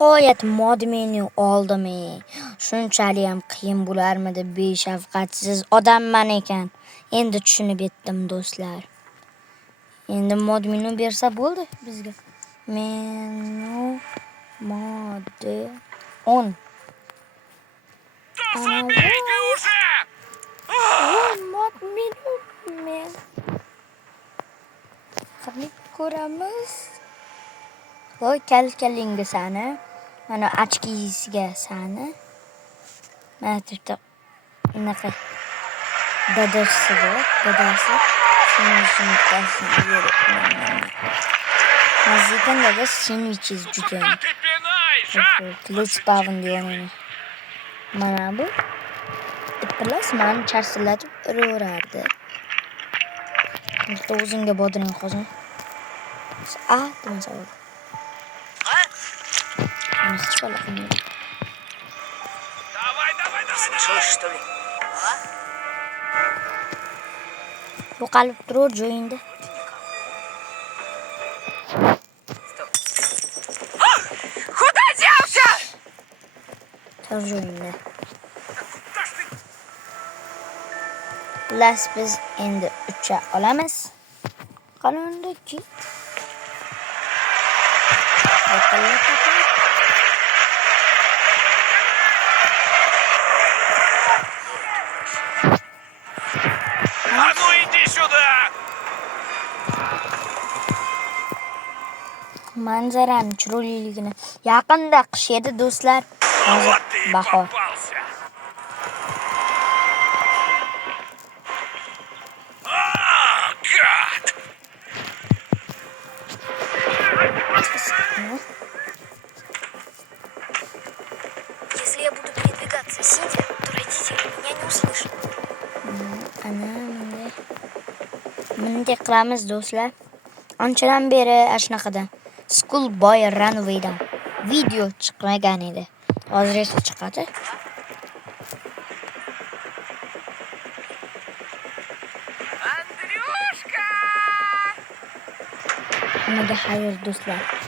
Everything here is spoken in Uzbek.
Nihoyat mod menyu oldim. Shunchalik ham qiyin bo'larmidi, beshafqatsiz odamman ekan. Endi tushunib yetdim do'stlar. Endi mod menyu bersa bo'ldi bizga. Menu modi 10. Забейте уже! Mod menyu men. Qilib ko'ramiz. Voy kalkalinga sani. Mana ochkisiga sani. Mana yerda unaqa dadasi bor, dadasi. Mazikan dada sandwiches juda. Ты пинаешь, а? Klitch pavn deyman. Mana bu iplas mani charsillatib uraverardi. Bitta o'zingga bodring hozir. Demasa bo'ldi. Hech bola qilmaydi. Давай! Слышишь, что ли? Yo'qolib turur joyingda. Куда делся? Tur joyingda. Las biz endi ucha olamiz. Qonunda git. А ну иди сюда! Manzarani chiroyliligini yaqinda qish edi do'stlar. Hozir Вот ты и bahor. попался! Гад! Если я буду передвигаться сидя, то родители меня не услышат. Ana bunday qilamiz do'stlar. Anchadan beri ashnaqada Schoolboy Runway'dan video chiqmagan edi. Hozir esa chiqadi. Андрюшка! Hammaga xayr do'stlar.